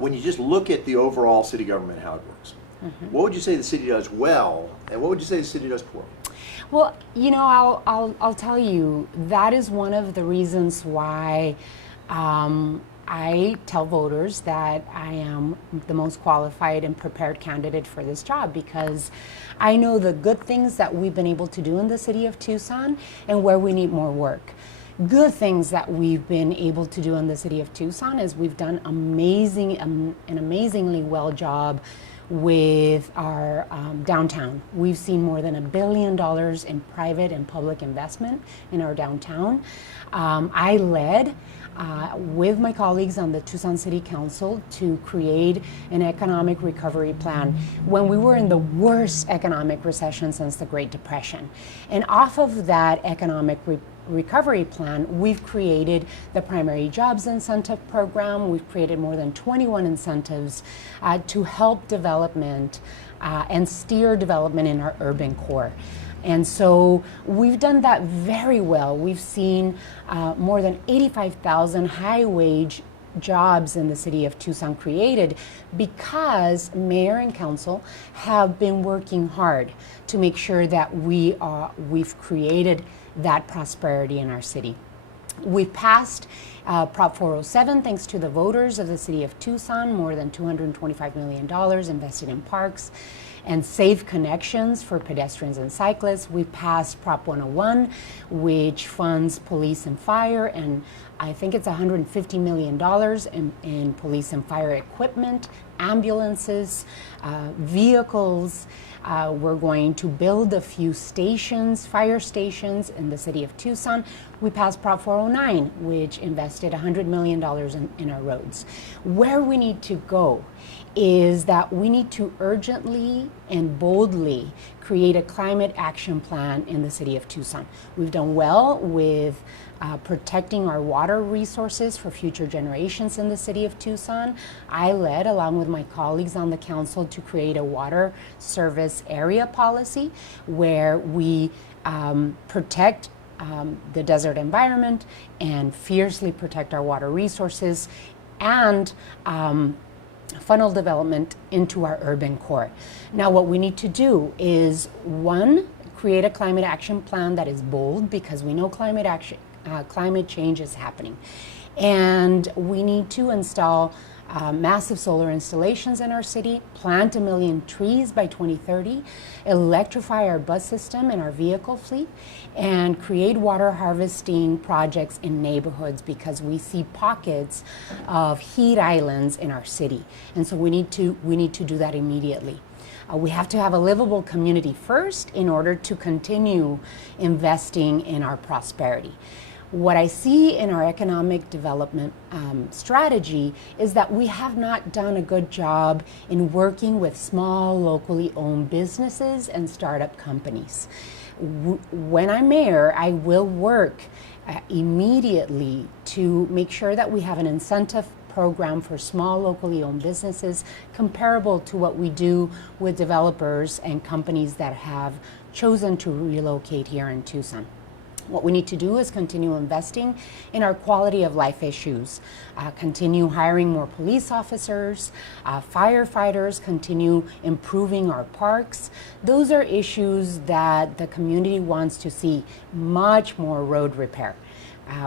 when you just look at the overall city government, how it works, what would you say the city does well, and what would you say the city does poorly? Well, you know, I'll tell you, that is one of the reasons why I tell voters that I am the most qualified and prepared candidate for this job, because I know the good things that we've been able to do in the city of Tucson and where we need more work. Good things that we've been able to do in the city of Tucson is we've done an amazingly well job with our downtown. We've seen more than $1 billion in private and public investment in our downtown. I led with my colleagues on the Tucson City Council to create an economic recovery plan when we were in the worst economic recession since the Great Depression. And off of that economic recovery plan, we've created the primary jobs incentive program. We've created more than 21 incentives to help development and steer development in our urban core. And so we've done that very well. We've seen more than 85,000 high-wage jobs in the city of Tucson created because mayor and council have been working hard to make sure that we've created that prosperity in our city. We've passed Prop 407 thanks to the voters of the city of Tucson, more than $225 million invested in parks and safe connections for pedestrians and cyclists. We passed Prop 101, which funds police and fire, and I think it's $150 million in police and fire equipment, ambulances, vehicles. We're going to build a few stations, fire stations in the city of Tucson. We passed Prop 409, which invested $100 million in our roads. Where we need to go is that we need to urgently and boldly create a climate action plan in the city of Tucson. We've done well with protecting our water resources for future generations in the city of Tucson. I led, along with my colleagues on the council, to create a water service area policy where we protect the desert environment and fiercely protect our water resources and funnel development into our urban core. Now, what we need to do is, one, create a climate action plan that is bold, because we know climate change is happening. And we need to install massive solar installations in our city, plant 1 million trees by 2030, electrify our bus system and our vehicle fleet, and create water harvesting projects in neighborhoods, because we see pockets of heat islands in our city. And so we need to do that immediately. We have to have a livable community first in order to continue investing in our prosperity. What I see in our economic development strategy is that we have not done a good job in working with small, locally owned businesses and startup companies. When I'm mayor, I will work immediately to make sure that we have an incentive program for small, locally owned businesses comparable to what we do with developers and companies that have chosen to relocate here in Tucson. What we need to do is continue investing in our quality of life issues, continue hiring more police officers, firefighters, continue improving our parks. Those are issues that the community wants to see much more road repair.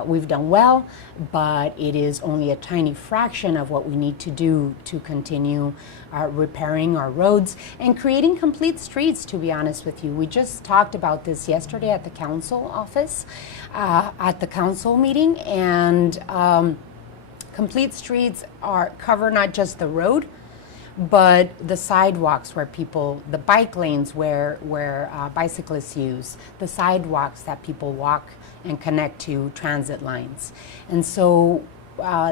We've done well, but it is only a tiny fraction of what we need to do to continue repairing our roads and creating complete streets, to be honest with you. We just talked about this yesterday at the council office, at the council meeting, and complete streets cover not just the road, but the sidewalks where the bike lanes where bicyclists use, the sidewalks that people walk and connect to transit lines. And so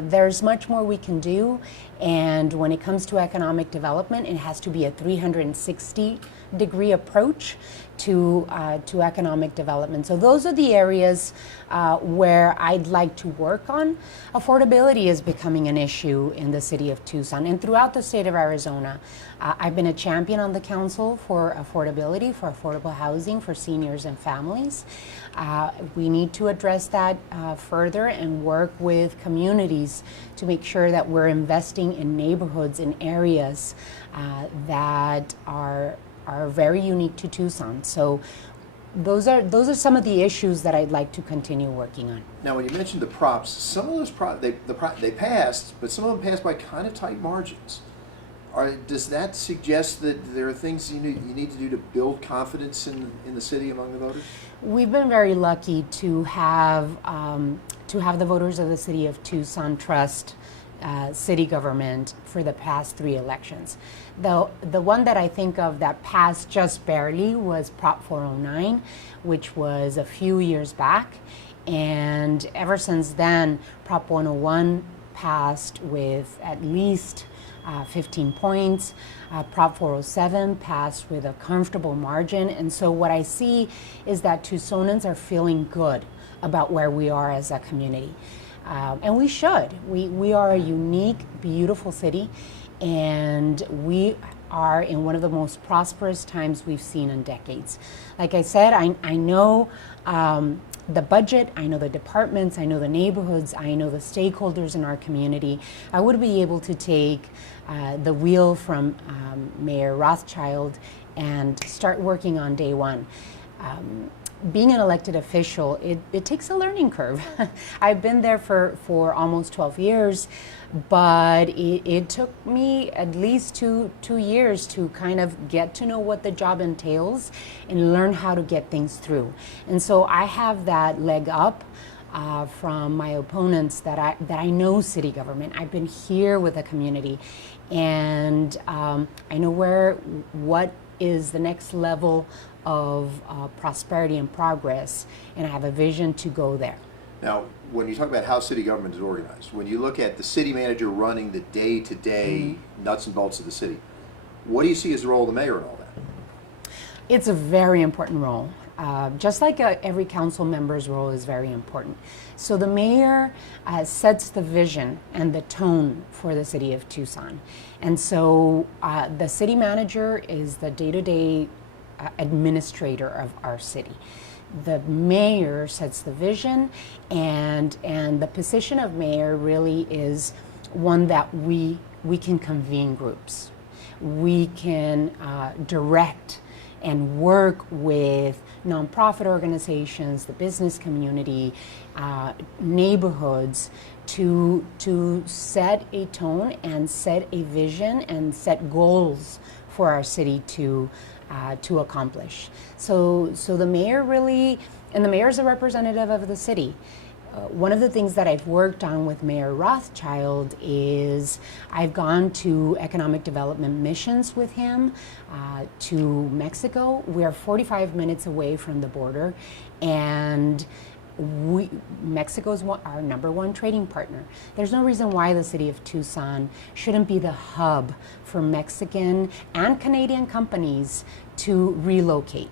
there's much more we can do, and when it comes to economic development, it has to be a 360-degree approach to economic development. So those are the areas where I'd like to work on. Affordability is becoming an issue in the city of Tucson and throughout the state of Arizona. I've been a champion on the council for affordability, for affordable housing for seniors and families. We need to address that further and work with communities communities to make sure that we're investing in neighborhoods, in areas that are very unique to Tucson. So those are some of the issues that I'd like to continue working on. Now, when you mentioned the props, some of those they passed, but some of them passed by kind of tight margins. Does that suggest that there are things you need to do to build confidence in the city among the voters? We've been very lucky to have the voters of the city of Tucson trust city government for the past 3 elections. The one that I think of that passed just barely was Prop 409, which was a few years back. And ever since then, Prop 101 passed with at least 15 points. Prop 407 passed with a comfortable margin. And so what I see is that Tucsonans are feeling good about where we are as a community. And we should. We are a unique, beautiful city, and we are in one of the most prosperous times we've seen in decades. Like I said, I know the budget, I know the departments, I know the neighborhoods, I know the stakeholders in our community. I would be able to take the wheel from Mayor Rothschild and start working on day one. Being an elected official, it takes a learning curve. I've been there for almost 12 years, but it took me at least two years to kind of get to know what the job entails and learn how to get things through. And so I have that leg up from my opponents that I know city government. I've been here with the community, and I know what is the next level of prosperity and progress, and I have a vision to go there. Now, when you talk about how city government is organized, when you look at the city manager running the day-to-day nuts and bolts of the city, what do you see as the role of the mayor in all that? It's a very important role. Just like every council member's role is very important. So the mayor sets the vision and the tone for the city of Tucson. And so the city manager is the day-to-day administrator of our city. The mayor sets the vision, and the position of mayor really is one that we can convene groups. We can direct and work with nonprofit organizations, the business community, neighborhoods to set a tone and set a vision and set goals for our city to accomplish. So the mayor really, and the mayor is a representative of the city. One of the things that I've worked on with Mayor Rothschild is I've gone to economic development missions with him to Mexico. We're 45 minutes away from the border, and Mexico is our #1 trading partner. There's no reason why the city of Tucson shouldn't be the hub for Mexican and Canadian companies to relocate.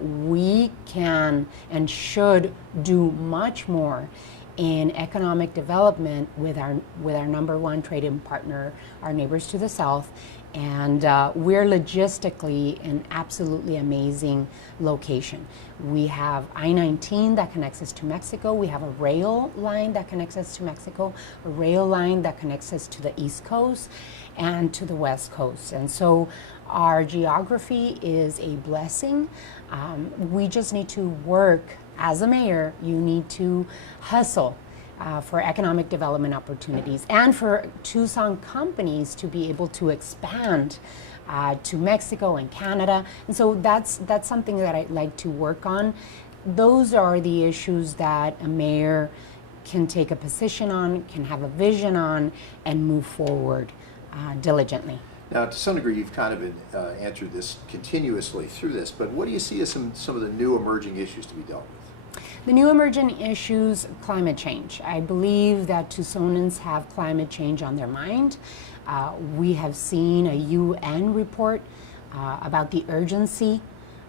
We can and should do much more in economic development with our #1 trading partner, our neighbors to the south, and we're logistically an absolutely amazing location. We have I-19 that connects us to Mexico. We have a rail line that connects us to Mexico, a rail line that connects us to the East Coast and to the West Coast. And so our geography is a blessing. We just need to work. As a mayor, you need to hustle for economic development opportunities and for Tucson companies to be able to expand to Mexico and Canada. And so that's something that I'd like to work on. Those are the issues that a mayor can take a position on, can have a vision on, and move forward diligently. Now, to some degree, you've kind of answered this continuously through this, but what do you see as some of the new emerging issues to be dealt with? The new emerging issues, climate change. I believe that Tucsonans have climate change on their mind. We have seen a UN report about the urgency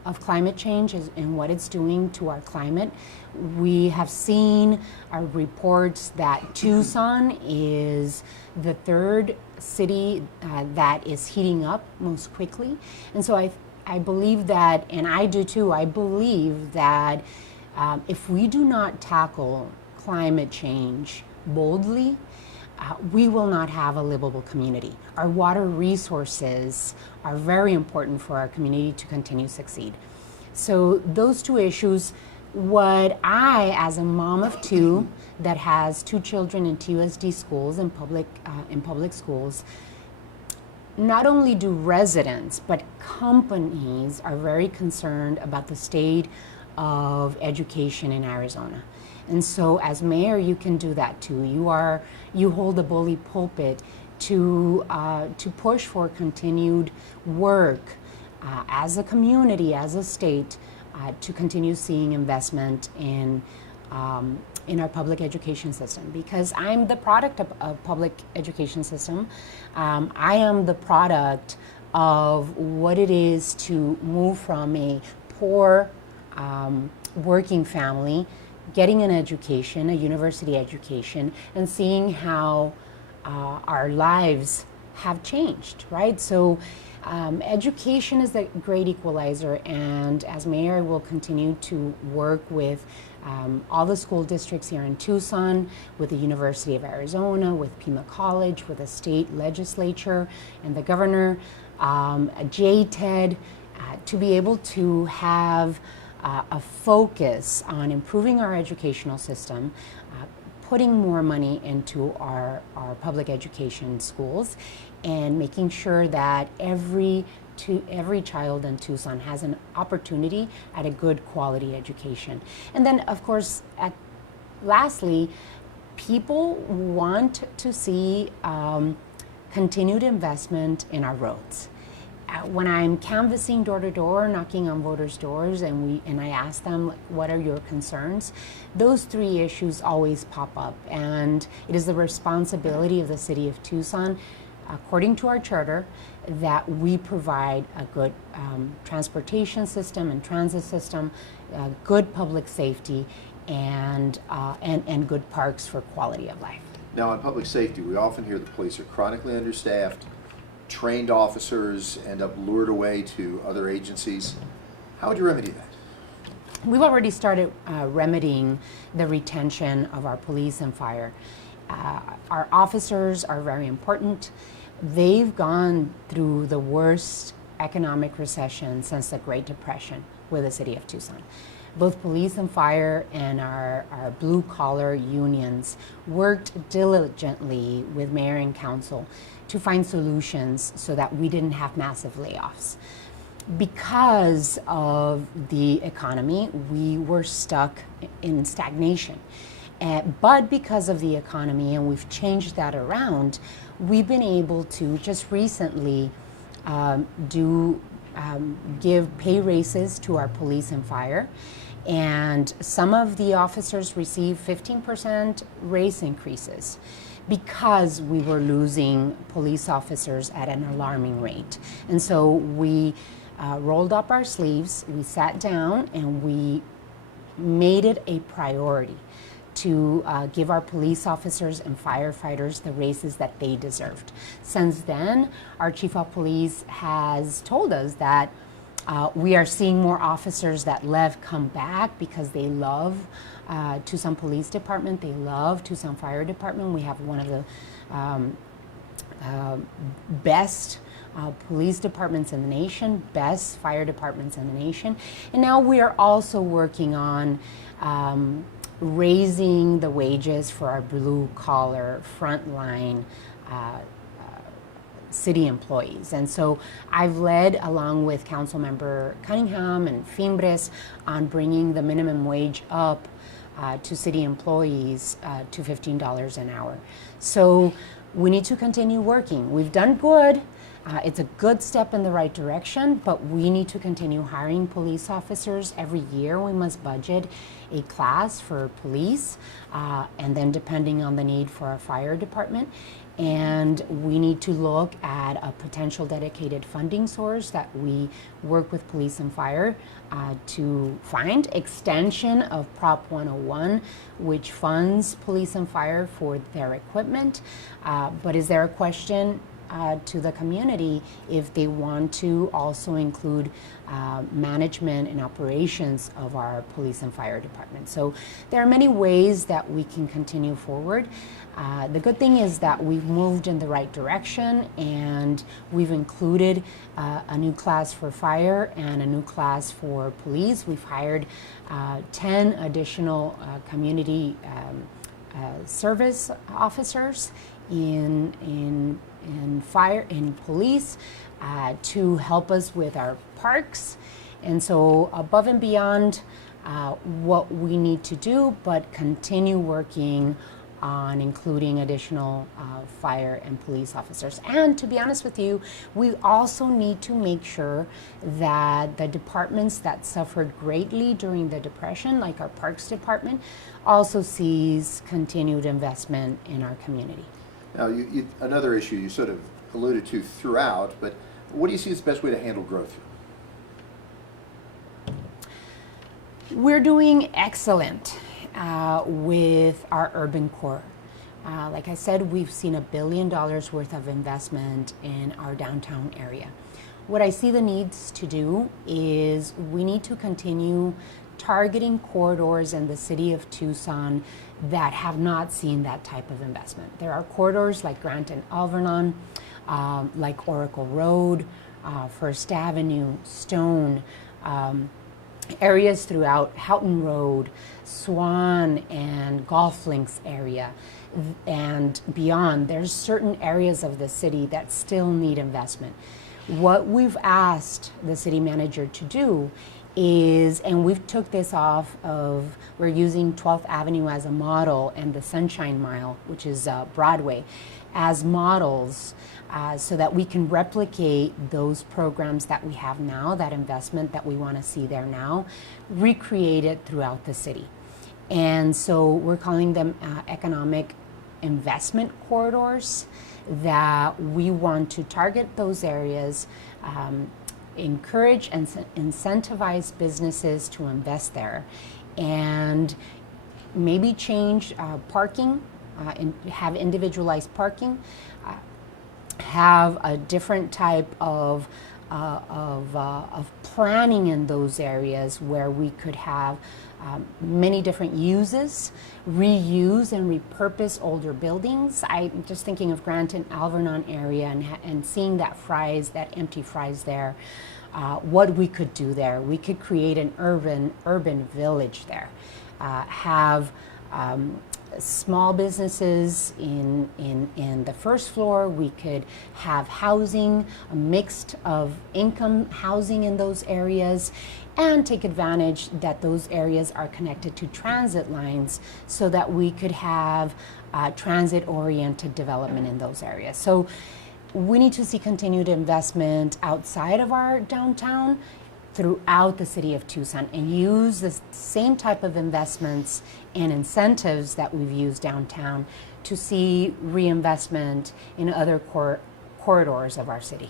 of climate change and what it's doing to our climate. We have seen reports that Tucson is the 3rd city that is heating up most quickly. And so I believe that, and I do too, I believe that if we do not tackle climate change boldly, we will not have a livable community. Our water resources are very important for our community to continue to succeed. So those two issues, what I, as a mom of two that has two children in TUSD schools and public schools, not only do residents, but companies are very concerned about the state of education in Arizona. And so as mayor, you can do that too. You hold a bully pulpit to push for continued work as a community, as a state, to continue seeing investment in our public education system, because I'm the product of a public education system. I am the product of what it is to move from a poor working family, getting an education, a university education, and seeing how our lives have changed, right? So education is a great equalizer, and as mayor, I will continue to work with all the school districts here in Tucson, with the University of Arizona, with Pima College, with the state legislature and the governor, JTED, to be able to have a focus on improving our educational system, putting more money into our public education schools, and making sure that every child in Tucson has an opportunity at a good quality education. And then, of course, lastly, people want to see continued investment in our roads. When I'm canvassing door to door, knocking on voters' doors, and I ask them, what are your concerns? Those three issues always pop up, and it is the responsibility of the city of Tucson, according to our charter, that we provide a good transportation system and transit system, good public safety, and good parks for quality of life. Now, on public safety, we often hear the police are chronically understaffed, trained officers end up lured away to other agencies. How would you remedy that? We've already started remedying the retention of our police and fire. Our officers are very important. They've gone through the worst economic recession since the Great Depression with the city of Tucson. Both police and fire and our blue-collar unions worked diligently with mayor and council to find solutions so that we didn't have massive layoffs. Because of the economy, we were stuck in stagnation. But because of the economy, and we've changed that around, we've been able to just recently give pay raises to our police and fire. And some of the officers received 15% raise increases because we were losing police officers at an alarming rate. And so we rolled up our sleeves, we sat down, and we made it a priority to give our police officers and firefighters the raises that they deserved. Since then, our chief of police has told us that we are seeing more officers that left come back because they love Tucson Police Department, they love Tucson Fire Department. We have one of the best police departments in the nation, best fire departments in the nation. And now we are also working on raising the wages for our blue-collar, frontline city employees. And so I've led, along with Councilmember Cunningham and Fimbres, on bringing the minimum wage up to city employees to $15 an hour. So we need to continue working. We've done good. It's a good step in the right direction, but we need to continue hiring police officers. Every year we must budget a class for police, and then depending on the need for our fire department. And we need to look at a potential dedicated funding source that we work with police and fire to find extension of Prop 101, which funds police and fire for their equipment. But is there a question? to the community if they want to also include management and operations of our police and fire department. So there are many ways that we can continue forward. The good thing is that we've moved in the right direction, and we've included a new class for fire and a new class for police. We've hired 10 additional community service officers in fire and police to help us with our parks. And so above and beyond what we need to do, but continue working on including additional fire and police officers. And to be honest with you, we also need to make sure that the departments that suffered greatly during the Depression, like our Parks Department, also sees continued investment in our community. Now, another issue you sort of alluded to throughout, but what do you see as the best way to handle growth? We're doing excellent with our urban core. Like I said, we've seen $1 billion worth of investment in our downtown area. What I see the needs to do is we need to continue targeting corridors in the city of Tucson that have not seen that type of investment. There are corridors like Grant and Alvernon, like Oracle Road, First Avenue, Stone, areas throughout Houghton Road, Swan and Golf Links area, and beyond. There's certain areas of the city that still need investment. What we've asked the city manager to do is, and we've took this off of, we're using 12th Avenue as a model and the Sunshine Mile, which is Broadway, as models so that we can replicate those programs that we have now, that investment that we want to see there now, recreate it throughout the city. And so we're calling them economic investment corridors, that we want to target those areas, encourage and incentivize businesses to invest there, and maybe change parking, and have individualized parking, have a different type of planning in those areas where we could have many different uses, reuse and repurpose older buildings. I'm just thinking of Grant and Alvernon area and seeing that empty Fry's there. What we could do there, we could create an urban village there, have small businesses in the first floor. We could have housing, a mixed of income housing in those areas, and take advantage that those areas are connected to transit lines so that we could have transit-oriented development in those areas. So we need to see continued investment outside of our downtown throughout the city of Tucson, and use the same type of investments and incentives that we've used downtown to see reinvestment in other corridors of our city.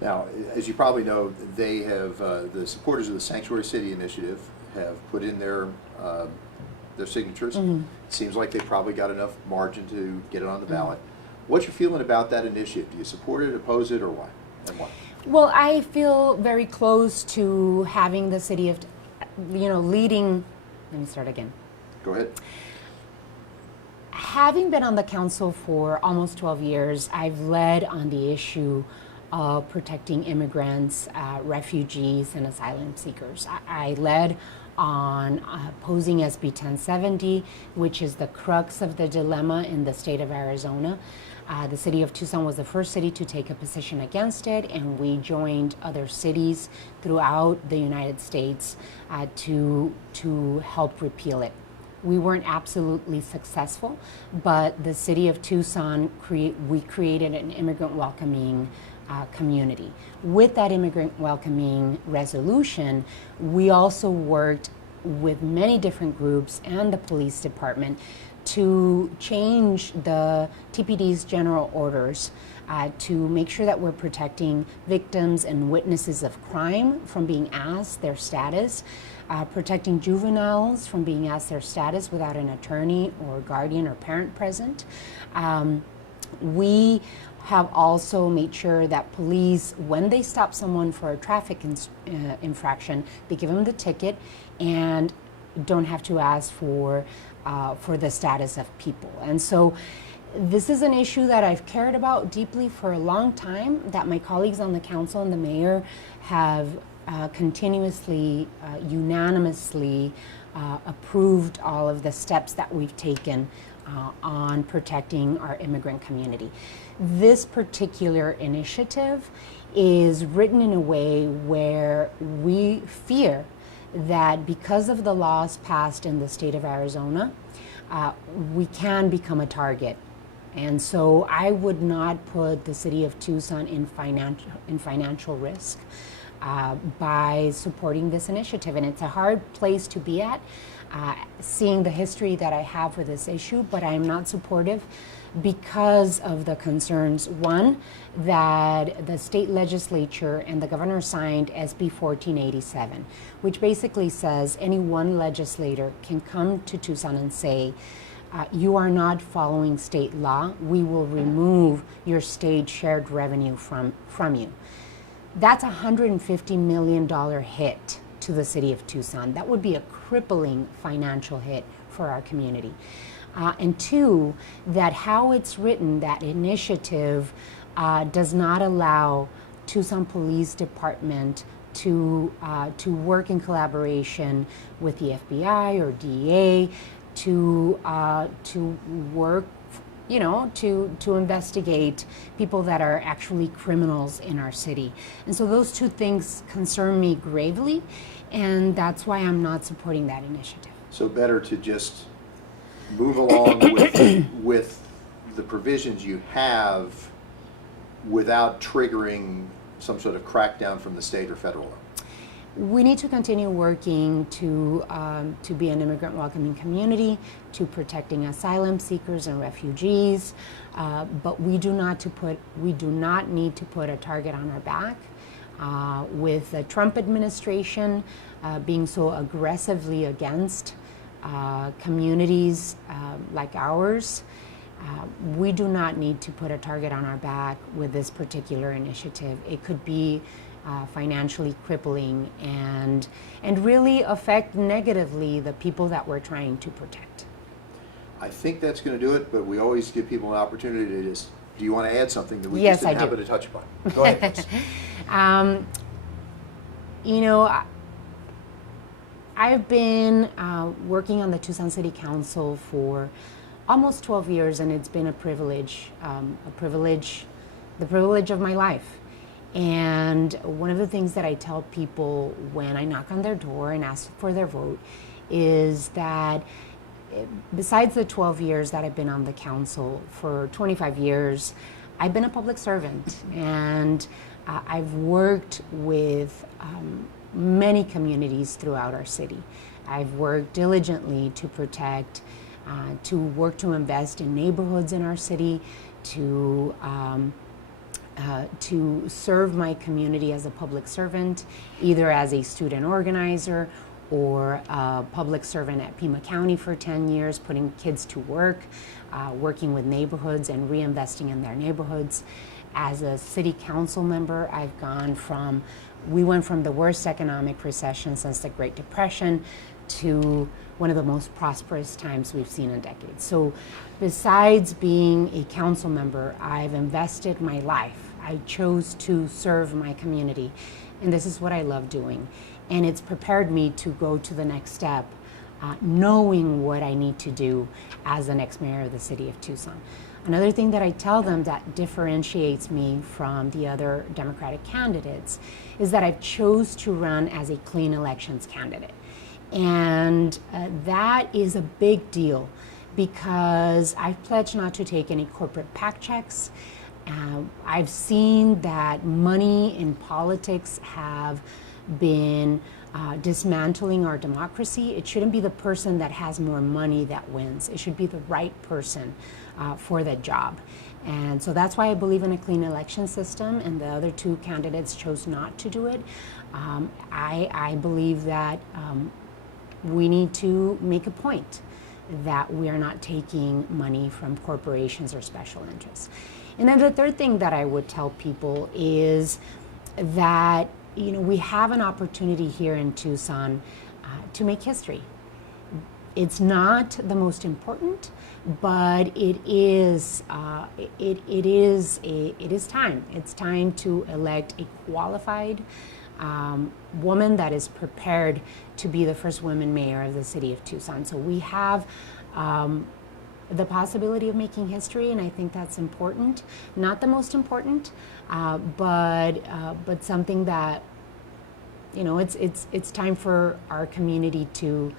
Now, as you probably know, they have the supporters of the Sanctuary City Initiative have put in their signatures. Mm-hmm. It seems like they've probably got enough margin to get it on the ballot. What's your feeling about that initiative? Do you support it, oppose it, or why? And why? Well, I feel very close to having the city of, leading. Let me start again. Go ahead. Having been on the council for almost 12 years, I've led on the issue of protecting immigrants, refugees, and asylum seekers. I led on opposing SB 1070, which is the crux of the dilemma in the state of Arizona. The city of Tucson was the first city to take a position against it, and we joined other cities throughout the United States to help repeal it. We weren't absolutely successful, but the city of Tucson, we created an immigrant welcoming community. With that immigrant welcoming resolution, we also worked with many different groups and the police department to change the TPD's general orders to make sure that we're protecting victims and witnesses of crime from being asked their status, protecting juveniles from being asked their status without an attorney or guardian or parent present. We have also made sure that police, when they stop someone for a traffic infraction, they give them the ticket and don't have to ask for the status of people. And so this is an issue that I've cared about deeply for a long time, that my colleagues on the council and the mayor have continuously, unanimously approved all of the steps that we've taken on protecting our immigrant community. This particular initiative is written in a way where we fear that because of the laws passed in the state of Arizona, we can become a target. And so I would not put the city of Tucson in financial risk by supporting this initiative. And it's a hard place to be at, seeing the history that I have with this issue, but I'm not supportive because of the concerns. One, that the state legislature and the governor signed SB 1487, which basically says any one legislator can come to Tucson and say, you are not following state law, we will remove your state shared revenue from you. That's a $150 million hit to the city of Tucson. That would be a crippling financial hit for our community. And two, that how it's written, that initiative does not allow Tucson Police Department to work in collaboration with the FBI or DEA to work, to investigate people that are actually criminals in our city. And so those two things concern me gravely, and that's why I'm not supporting that initiative. So better to just move along with the provisions you have without triggering some sort of crackdown from the state or federal level. We need to continue working to be an immigrant welcoming community, to protecting asylum seekers and refugees, but we do not need to put a target on our back. With the Trump administration being so aggressively against communities like ours, we do not need to put a target on our back with this particular initiative. It could be financially crippling and really affect negatively the people that we're trying to protect. I think that's going to do it, but we always give people an opportunity to just, do you want to add something that we Yes, just didn't I do. happen to touch upon? Go ahead, please. I've been working on the Tucson City Council for almost 12 years, and it's been the privilege of my life. And one of the things that I tell people when I knock on their door and ask for their vote is that besides the 12 years that I've been on the council, for 25 years, I've been a public servant, and I've worked with many communities throughout our city. I've worked diligently to protect, to work to invest in neighborhoods in our city, to serve my community as a public servant, either as a student organizer or a public servant at Pima County for 10 years, putting kids to work, working with neighborhoods and reinvesting in their neighborhoods. As a city council member, we went from the worst economic recession since the Great Depression to one of the most prosperous times we've seen in decades. So besides being a council member, I've invested my life. I chose to serve my community, and this is what I love doing. And it's prepared me to go to the next step, knowing what I need to do as the next mayor of the city of Tucson. Another thing that I tell them that differentiates me from the other Democratic candidates is that I've chose to run as a clean elections candidate. And that is a big deal because I've pledged not to take any corporate PAC checks. I've seen that money in politics have been dismantling our democracy. It shouldn't be the person that has more money that wins. It should be the right person for that job. And so that's why I believe in a clean election system, and the other two candidates chose not to do it. I believe that we need to make a point that we are not taking money from corporations or special interests. And then the third thing that I would tell people is that, we have an opportunity here in Tucson to make history. It's not the most important, but it is time. It's time to elect a qualified woman that is prepared to be the first woman mayor of the city of Tucson. So we have the possibility of making history, and I think that's important. Not the most important, but something that, it's time for our community to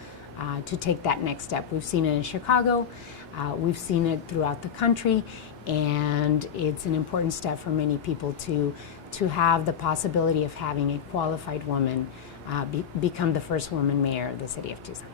take that next step. We've seen it in Chicago, we've seen it throughout the country, and it's an important step for many people to have the possibility of having a qualified woman become the first woman mayor of the city of Tucson.